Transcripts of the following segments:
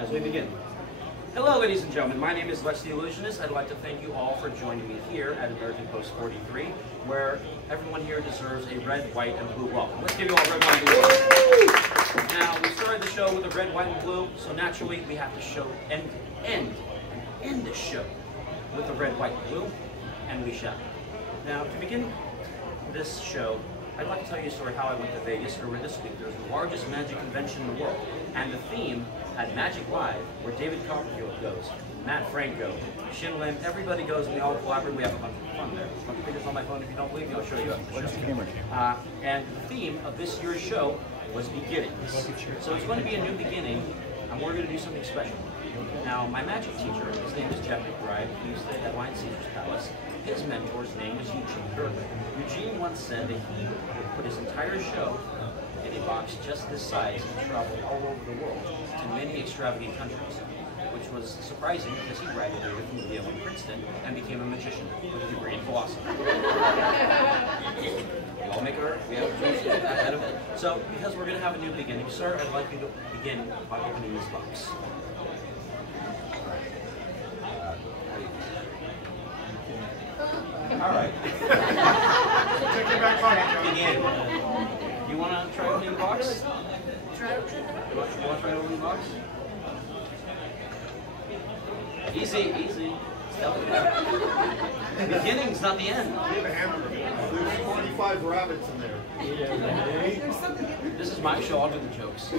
as we begin. Hello, ladies and gentlemen. My name is Lex the Illusionist. I'd like to thank you all for joining me here at American Post 43, where everyone here deserves a red, white, and blue welcome. Let's give you all red, white, and blue. Now, we started the show with a red, white, and blue, so naturally we have to end the show with the red, white, and blue, and we shall. Now, to begin this show, I'd like to tell you a story how I went to Vegas earlier this week. There's the largest magic convention in the world, and the theme had Magic Live, where David Copperfield goes, Matt Franco, Shin Lim, everybody goes, and we all collaborate. We have a bunch of fun there. There's a bunch of pictures on my phone. If you don't believe me, I'll show you after the show. And the theme of this year's show was beginnings. So it's going to be a new beginning, and we're going to do something special. Now, my magic teacher, his name is Jeff McBride. He used to headline Caesar's Palace. His mentor's name is Eugene Gerber. Eugene once said that he would put his entire show in a box just this size and travel all over the world to many extravagant countries, which was surprising because he graduated from Yale and Princeton and became a magician with a degree in philosophy. We have a ahead of it. So, because we're going to have a new beginning, sir, I'd like you to begin by opening this box. All right. Begin. You want to try opening the box? You want to try opening the box? Easy, easy. Beginning's not the end. There's 45 rabbits in there. This is my show. I'll do the jokes.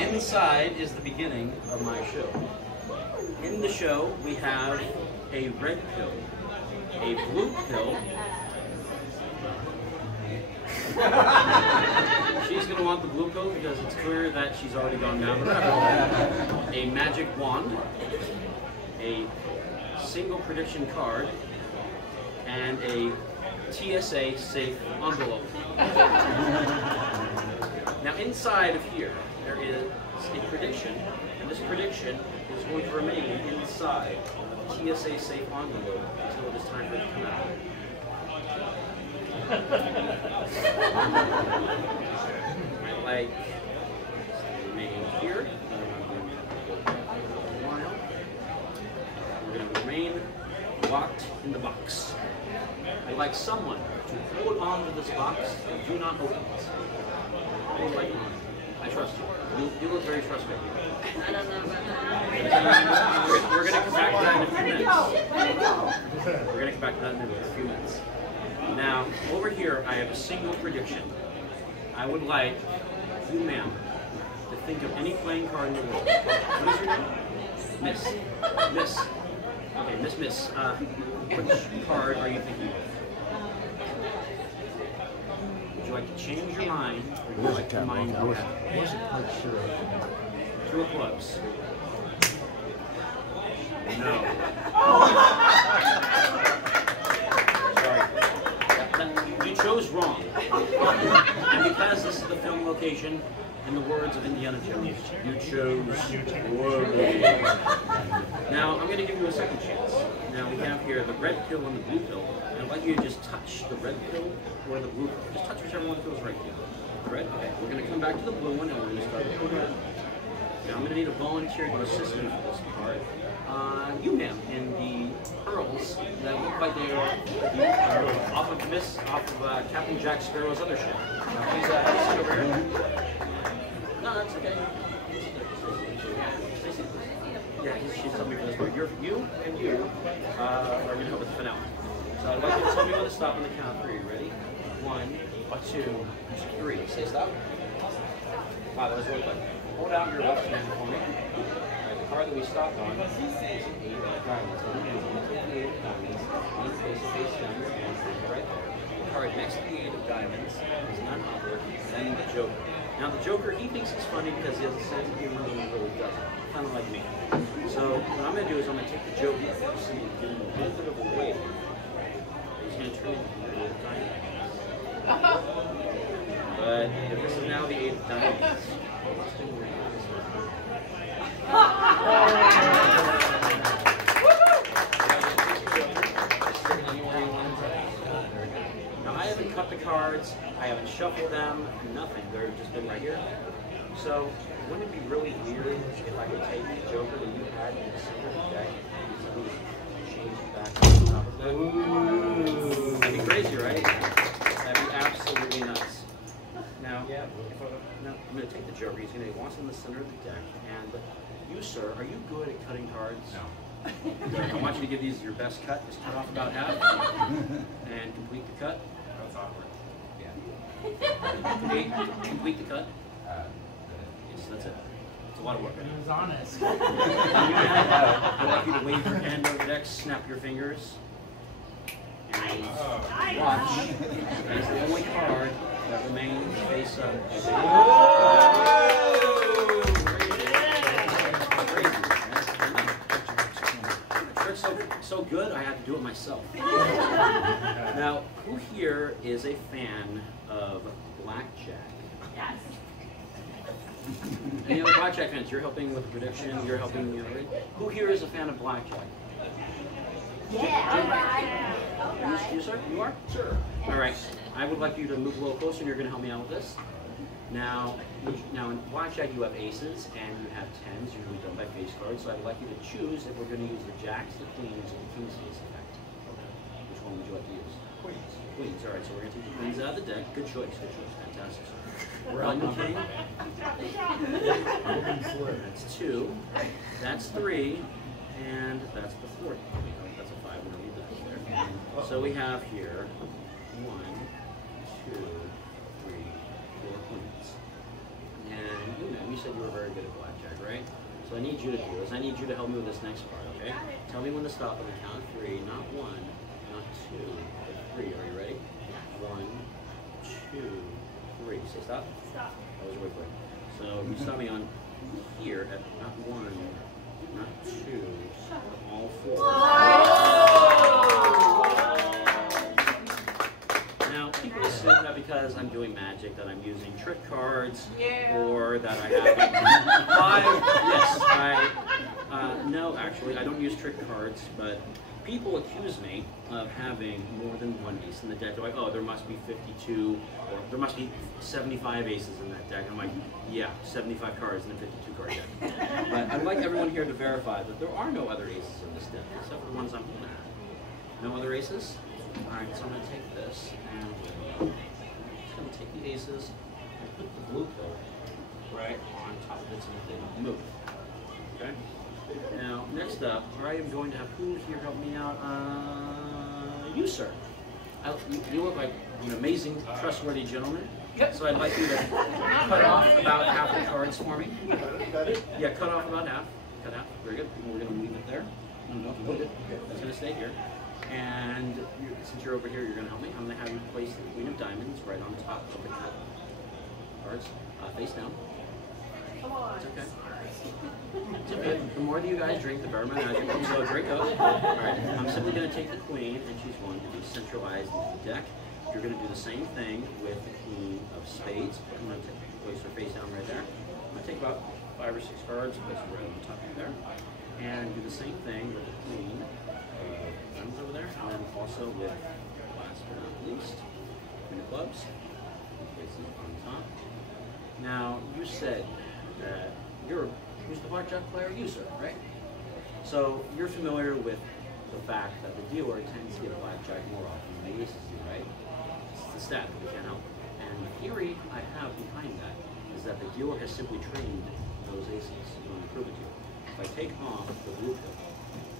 Inside is the beginning of my show. In the show, we have a red pill, a blue pill. She's going to want the blue pill because it's clear that she's already gone down the rabbit hole. A magic wand, a single prediction card, and a TSA safe envelope. Now inside of here, there is a prediction, and this prediction is going to remain inside the TSA safe envelope until it is time for it to come out. I like to remain here. We're going to remain locked in the box. I'd like someone to hold on to this box and do not open it. Hold like on. I trust you. You look very trustworthy. I don't know about that. We're going to come back to that in a few minutes. We're going to come back to that in a few minutes. Now, over here, I have a single prediction. I would like you, ma'am, to think of any playing card in the world. What is your name? Miss. Miss. Okay, Miss. Which card are you thinking of? Would you like to change your mind, or would you like to mind your head? I wasn't quite sure. Two of clubs. No. Sorry. You chose wrong. And because this is the film location, in the words of Indiana Jones, you chose poorly. Now, I'm going to give you a second chance. Now, we have here the red pill and the blue pill. And I'd like you to just touch the red pill or the blue pill. Just touch whichever one feels right to you. Red? Okay. We're going to come back to the blue one and we're going to start with the red. Now, I'm going to need a volunteer to assist me for this part. You, ma'am, in the pearls that look like they are off of Captain Jack Sparrow's other ship. Now, please sit over here. No, that's okay. Yeah, she's telling me for this part. You and you are going to help with the finale. So I'd like you to tell me when to stop on the count of three. Ready? 1, 2, 3. Say stop. Wow, that was really quick. Hold out your left hand for me. The card that we stopped on is an 8 of diamonds. So we're going to take the 8 of diamonds, lean face down your hand, right there. The card next to the 8 of diamonds is none other than the Joker. Now the Joker, he thinks he's funny because he has a sense of humor when he really doesn't. Kind of like me. So what I'm going to do is I'm going to take the Joker, see, give him a bit of a wave. He's going to turn into the 8 of diamonds. But if this is now the 8 of diamonds, now I haven't cut the card cards. I haven't shuffled them, nothing. They've just been right here. So wouldn't it be really weird if I could take the Joker that you had in the center of the deck and suddenly change it back on top of that? Ooh. That'd be crazy, right? That'd be absolutely nuts. Now, I'm going to take the Joker. He's going to want in the center of the deck. And you, sir, are you good at cutting cards? No. I want you to give these your best cut. Just cut off about half and complete the cut. That's awkward. Yeah. Complete the cut. Yes, that's it. It's a lot of work. He was honest. I'd like you to wave your hand over the deck, snap your fingers, and watch. That is the only card that remains face up. So good, I had to do it myself. Now, who here is a fan of blackjack? Yes. Any other blackjack fans? You're helping with the prediction. You're helping. Who here is a fan of blackjack? Yeah. All right. You, sir? You are? Sure. All right. I would like you to move a little closer, and you're going to help me out with this. Now in blackjack you have aces and you have tens, usually done by face cards. So I'd like you to choose if we're going to use the jacks, the queens, or the king's face effect. Which one would you like to use? Queens. Queens. All right. So we're going to take the queens out of the deck. Good choice. Good choice. Fantastic. One king. That's two. That's three. And that's the fourth. That's a five. We're going to leave that there. So we have here 1, 2, 3, 4 queens. And you said you were very good at blackjack, right? So I need you to do this. I need you to help me with this next part, okay? Tell me when to stop on the count of 3, not 1, not 2, but 3. Are you ready? 1, 2, 3. Say stop. Stop. That was really quick. So you stop me on here at not 1, not 2, but all 4. Now, people assume that because I'm doing magic that I'm using trick cards, or that I have 5. Yes, no, actually, I don't use trick cards, but people accuse me of having more than one ace in the deck. They're like, oh, there must be 52, or there must be 75 aces in that deck. I'm like, yeah, 75 cards in a 52 card deck. But I'd like everyone here to verify that there are no other aces in this deck, except for the ones I'm looking at. No other aces? Alright, so I'm going to take this, and I'm just going to take the aces and put the blue pill right on top of it so that they don't move. Okay? Now, next up, I am going to have who here help me out? You, sir. You look like an amazing, trustworthy gentleman. So I'd like you to cut off about half the cards for me. Yeah, cut off about half. Cut half. Very good. And we're going to leave it there. No, put it. It's going to stay here. And since you're over here, you're going to help me. I'm going to have you place the Queen of Diamonds right on top of the cut cards, face down. Come on. It's okay. It's okay. The more that you guys drink, the better my magic will. So drink up. All right. I'm simply going to take the Queen, and she's going to be centralized into the deck. You're going to do the same thing with the Queen of Spades. I'm going to place her face down right there. I'm going to take about 5 or 6 cards, place her right on the top of there, and do the same thing with the Queen over there, and then also with, last but not least, Queen of Clubs. Place it on top. Now, you said that who's the blackjack player? You, sir, right? So you're familiar with the fact that the dealer tends to get blackjack more often than the aces do, right? It's the stat that we can't help. And the theory I have behind that is that the dealer has simply trained those aces. I'm going to prove it to you. If I take off the blue pill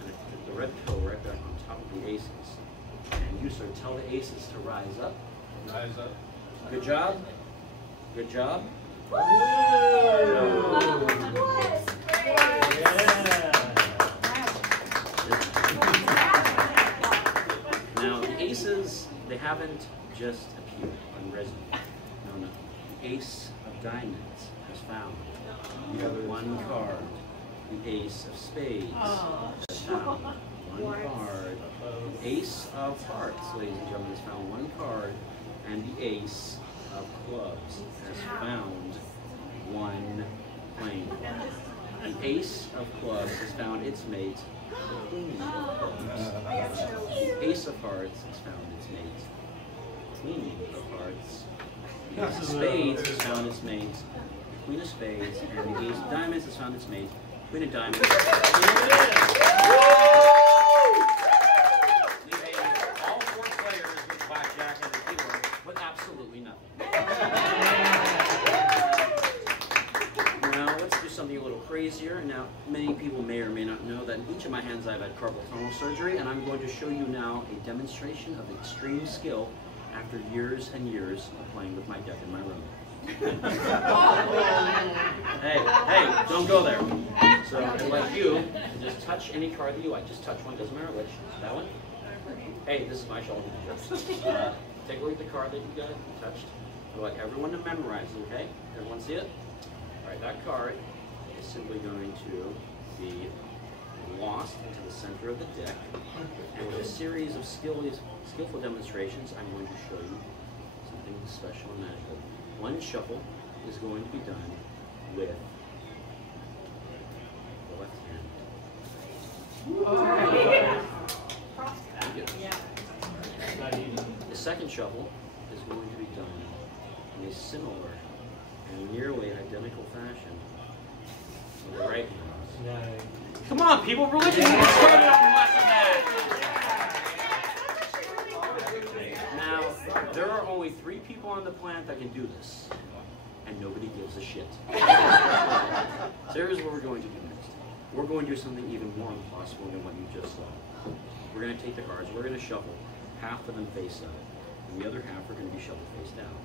and I put the red pill right back on top of the aces, and you, sir, tell the aces to rise up. Rise up. Good job. Good job. Now, the aces, they haven't just appeared on resume. No. The ace of diamonds has found the other one card. The ace of spades has found one card. The ace of hearts, ladies and gentlemen, has found one card. And the ace of clubs has found one plane. The ace of clubs has found its mate, the queen of clubs. The ace of hearts has found its mate, queen of hearts. The ace of spades has found its mate. Queen of spades, and the ace of diamonds has found its mate. Queen of diamonds. Leaving all four players with blackjack and the keyboard with absolutely nothing. Now let's do something a little crazier. Now many people may or may not know that in each of my hands I've had carpal tunnel surgery, and I'm going to show you now a demonstration of extreme skill after years and years of playing with my deck in my room. Hey, don't go there. So I'd like you to just touch any card that you like. Just touch one, doesn't matter which. That one? Hey, this is my shoulder. Take a look at the card that you got touched. I'd like everyone to memorize it, okay? Everyone see it? Alright, that card is simply going to be lost into the center of the deck. And with a series of skillful demonstrations, I'm going to show you something special and magical. One shuffle is going to be done with the left hand. The second shuffle is going to be done in a similar and nearly identical fashion with the right hand. Come on, people, religion started off less than that. Now, there are only 3 people on the planet that can do this, and nobody gives a shit. So here's what we're going to do next. We're going to do something even more impossible than what you just saw. We're going to take the cards, we're going to shuffle half of them face up, and the other half are going to be shuffled face down.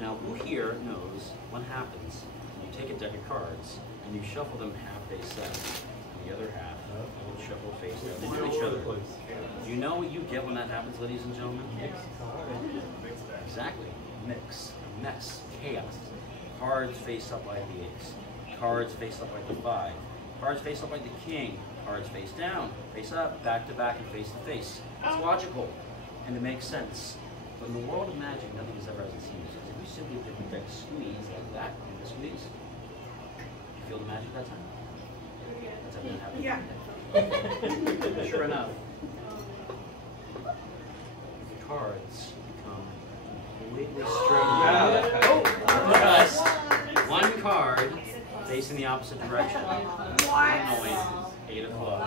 Now, who here knows what happens when you take a deck of cards and you shuffle them half face up, and the other half will shuffle face down into each other? Do you know what you get when that happens, ladies and gentlemen? Exactly. Mix, mess, chaos. Cards face up like the ace. Cards face up like the 5. Cards face up like the king. Cards face down, face up, back to back, and face to face. It's logical, and it makes sense. But in the world of magic, nothing is ever as it seems. If you simply take the deck squeeze like that, and the squeeze, you feel the magic that time? That's how it happens. Yeah. Sure enough, the cards become completely straightened out. Because one card facing the opposite direction. Only 8 of clubs.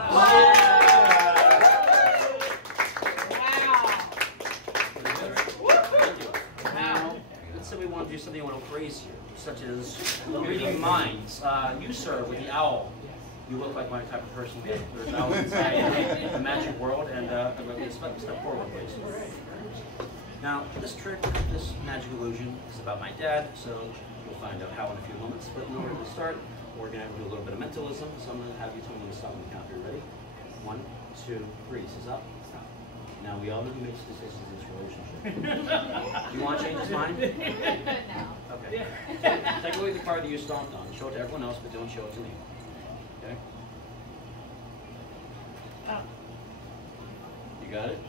Now, let's say we want to do something a little crazier, such as reading minds. You, sir, with the owl. You look like my type of person. There's owls inside the magic world, and I'd like you to step forward, please. Now, this trick, this magic illusion, is about my dad, so you'll find out how in a few moments. But in order to start, we're going to have to do a little bit of mentalism, so I'm going to have you tell me to stop on the count. Are you ready? 1, 2, 3. This is up. Stop. Now, we all know who makes decisions in this relationship. Do you want to change his mind? No. Okay. Take a look at the card that you stomped on. Show it to everyone else, but don't show it to me. Okay? You got it?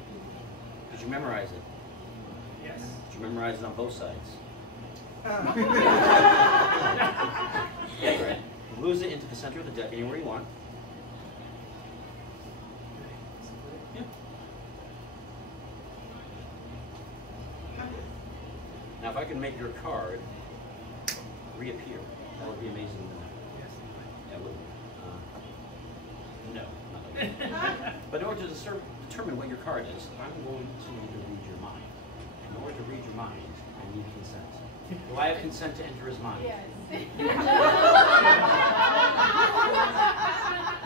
Did you memorize it? Yes. Did you memorize it on both sides? Great. Lose it into the center of the deck, anywhere you want. Yeah. Now, if I can make your card reappear, that would be amazing. Yes. That would. No, not like that. But in order to determine what your card is, I'm going to need to read your mind. In order to read your mind, I need consent. Do I have consent to enter his mind? Yes.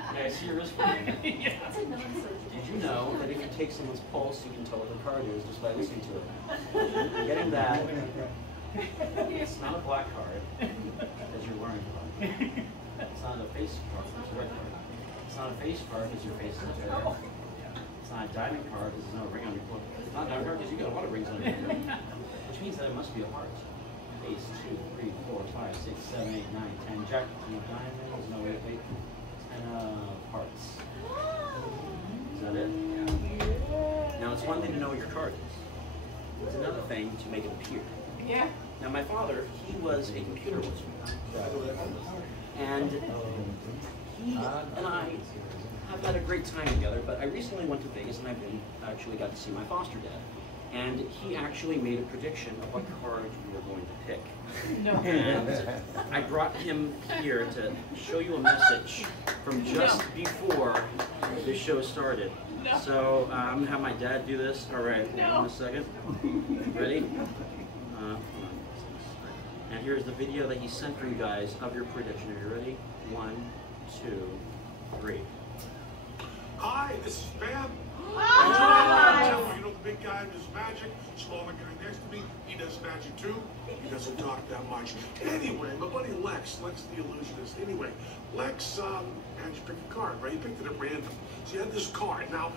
Okay, I see your wrist. Did you know that if you take someone's pulse, you can tell what the card is just by listening to it? Getting that, it's not a black card, as you're learning about. It's not a face card, it's a red card. It's not a face card because your face is not there. It's not a diamond card because there's no ring on your foot. It's not a diamond card because you got a lot of rings on your finger. Which means that it must be a heart. Ace, 2, 3, 4, 5, 6, 7, 8, 9, 10. Jack, no diamonds, no wait. 10 hearts. Is that it? Yeah. Now it's one thing to know what your card is. It's another thing to make it appear. Yeah. Now my father, he was a computer wizard. And he and I have had a great time together, but I recently went to Vegas and I actually got to see my foster dad. And he actually made a prediction of what card you were going to pick. No. And I brought him here to show you a message from just before the show started. No. So I'm going to have my dad do this. All right, hold on a second. Ready? Hold on. And here's the video that he sent for you guys of your prediction. Are you ready? 1, 2, 3. Hi, this is Bam. Hi. You know the big guy does magic, smaller guy next to me, he does magic too. He doesn't talk that much. Anyway, my buddy Lex the illusionist. Anyway, Lex had you pick a card, right? He picked it at random. So he had this card. Now,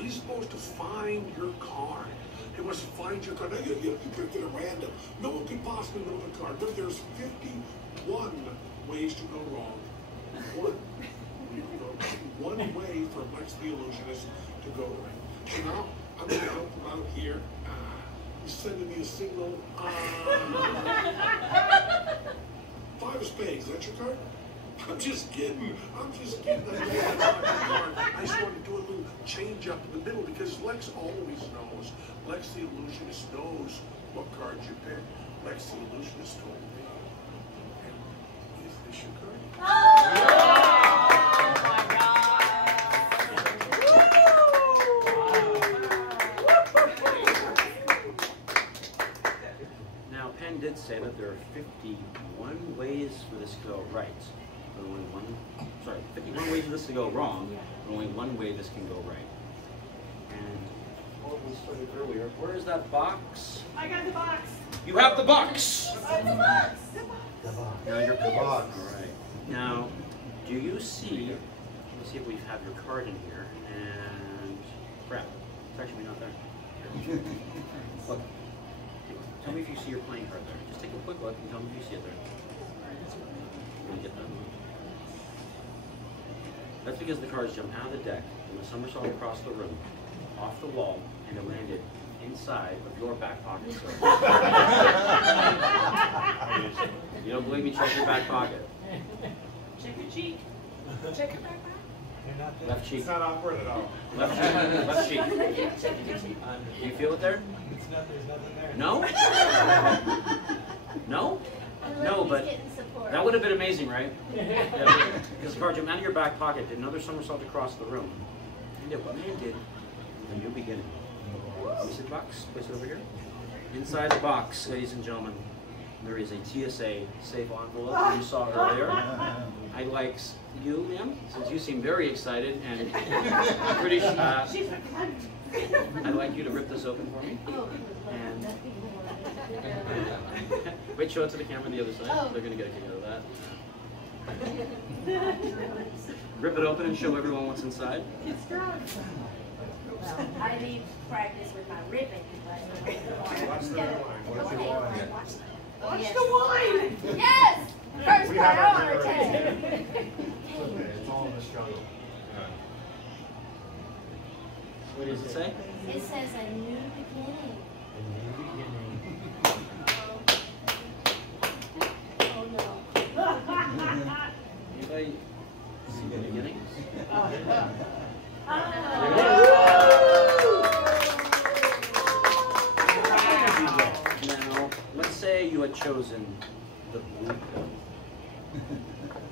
he's supposed to find your card. He wants to find your card. Now, you picked it at random. No one could possibly know the card. But there's 51 ways to go wrong. One way for Lex the illusionist to go right. So now I'm going to help him out here. He's sending me a signal. 5 of spades. Is that your card? I'm just kidding. I'm just kidding. I just wanted to do a little change up in the middle because Lex always knows. Lex the illusionist knows what cards you pick. Lex the illusionist told me. And is this your card? Did say that there are 51 ways for this to go right. But only 51 ways for this to go wrong, but only one way this can go right. And what we started earlier, where is that box? I got the box. You have the box! The box. Now you're The box. All right. Now, do you see, let's see if we have your card in here, and crap, it's actually not there. Look. Tell me if you see your playing card there. Just take a quick look and tell me if you see it there. Let me get that. That's because the cards jumped out of the deck and the somersault across the room, off the wall, and it landed inside of your back pocket. You don't believe me? Check your back pocket. Check your cheek. Check your back pocket. Left cheek. It's not awkward at all. Left cheek. Left cheek. Do you feel it there? There's nothing there. No? No? No, but that would have been amazing, right? Yeah, because the card jumped out of your back pocket, did another somersault across the room, and did what man did, a new beginning. Let me see the box. Place it over here. Inside the box, ladies and gentlemen, there is a TSA safe envelope that you saw earlier. I'd like you, ma'am, since you seem very excited and pretty I'd like you to rip this open for me. And wait, show it to the camera on the other side. They're going to get a kick out of that. Rip it open and show everyone what's inside. It's strong. Well, I need practice with my ripping, but Watch the wine. Watch the wine. yes! First We have our priority. It's okay. It's all in the struggle. What does it say? It says a new beginning. Oh no. Anybody see the beginning? Now, let's say you had chosen the blue pill.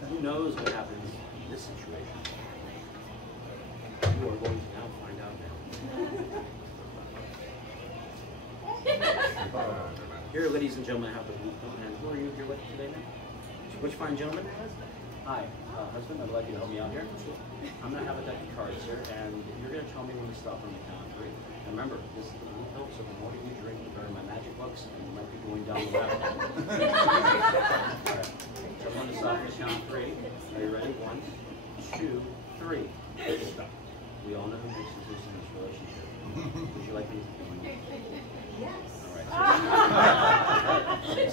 Who knows what happens in this situation? You are going to now find out now. Here, ladies and gentlemen, I have the blue pill. And who are you here with today, ma'am? Which fine gentleman? Hi, husband, I'd like you to help me out here. I'm going to have a deck of cards here, and you're going to tell me when to stop on the count of 3. And remember, this is the blue pill, so the more you drink, the better my magic looks, and you might be going down the rabbit hole. All right, so I'm going to stop on the count of 3. Are you ready? 1, 2, 3. Stop. We all know who makes decisions in this relationship. Would you like me to join you? Yes. All right.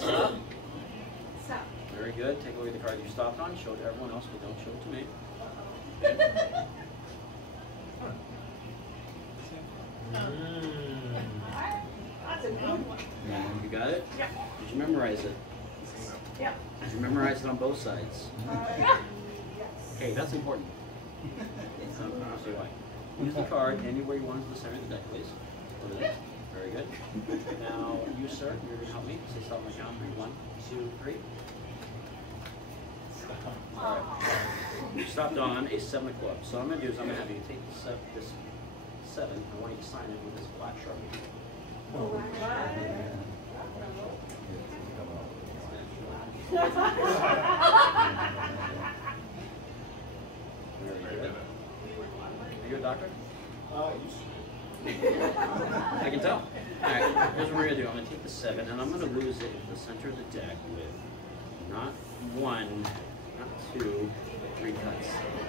So, stop. Stop. Very good. Take a look at the card you stopped on. Show it to everyone else, but don't show it to me. That's a good one. You got it? Yeah. Did you memorize it? Yeah. Did you memorize it on both sides? Yeah. Okay, that's important. I'll see why. Use the card anywhere you want to the center of the deck, please. Over there. Very good. Now, you, sir, you're going to help me. So stop my count. 1, 2, 3. All right. You stopped on a 7 of clubs. So what I'm going to do is I'm going to have you take this 7. I want you to sign it with this black Sharpie. Very good. Are you a doctor? I can tell. Alright, here's what we're going to do. I'm going to take the 7 and I'm going to lose it in the center of the deck with not 1, not 2, but 3 cuts.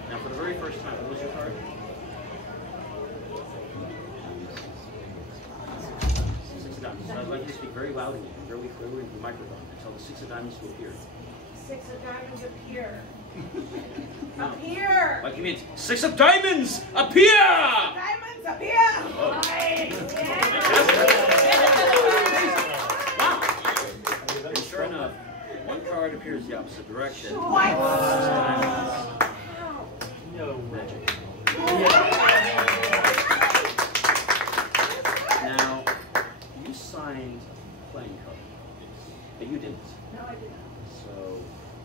Now for the very first time, what was your card? 6 of diamonds. So I'd like you to speak very loudly and very clearly into the microphone and tell the 6 of diamonds to appear. 6 of diamonds appear. No. Appear! Like you mean 6 of diamonds appear! Diamonds appear! Oh. Wow! And sure enough, 1 card appears the opposite direction. What? No magic. Now, you signed playing card, but you didn't. No, I did not. So,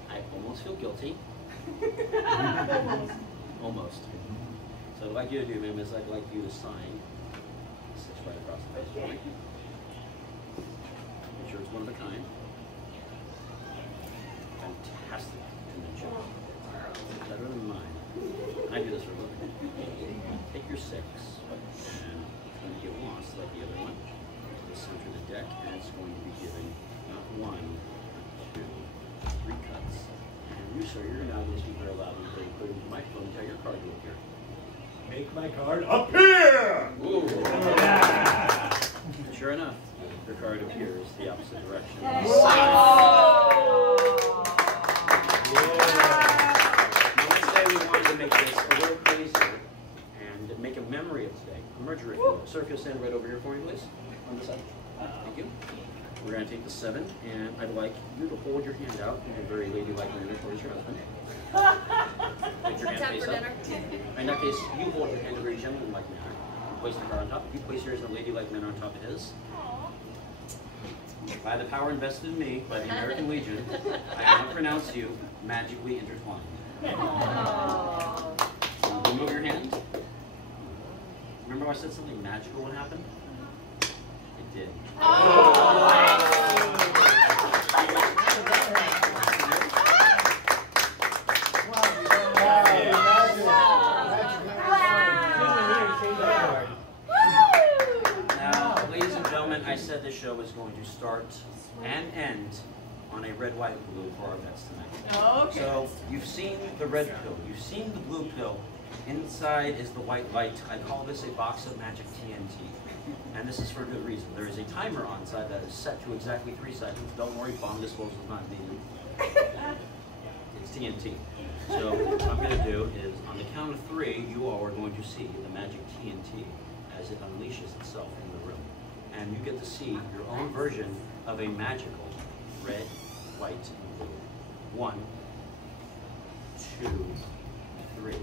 I almost feel guilty. Almost. So what I'd like you to do, ma'am, is I'd like you to sign 6 right across the face for me. Make sure it's one of a kind. Fantastic convention. Better than mine. I do this for a living. Take your 6, and it's going to get lost like the other one to the center of the deck, and it's going to be given not 1, not 2, 3 cuts. And you, sir, you're now going to speak very loud and very clear into the microphone and tell your card to appear. Make my card appear! Ooh. Yeah. Sure enough, your card appears the opposite direction. Wow. Let's say we wanted to make this a little crazier and make a memory of today. A merger, if you will. Sir, if you'll stand right over here for me, please. On this side. Thank you. We're going to take the 7, and I'd like you to hold your hand out in a very ladylike manner towards your husband. Put your hand face up. In that case, you hold your hand in a very gentlemanlike manner. Place the card on top. You place yours in a ladylike manner on top of his. By the power invested in me by the American Legion, I now pronounce you magically intertwined. Remove your hand. Remember I said something magical would happen? It did. Now, ladies and gentlemen, I said this show is going to start and end on a red, white, and blue for our bets tonight. Okay. So, you've seen the red pill, you've seen the blue pill. Inside is the white light. I call this a box of magic TNT. And this is for good reason. There is a timer on side that is set to exactly 3 seconds. Don't worry, bomb disposal is not needed. It's TNT. So what I'm going to do is, on the count of 3, you all are going to see the magic TNT as it unleashes itself in the room. And you get to see your own version of a magical red, white, and blue. 1, 2, 3.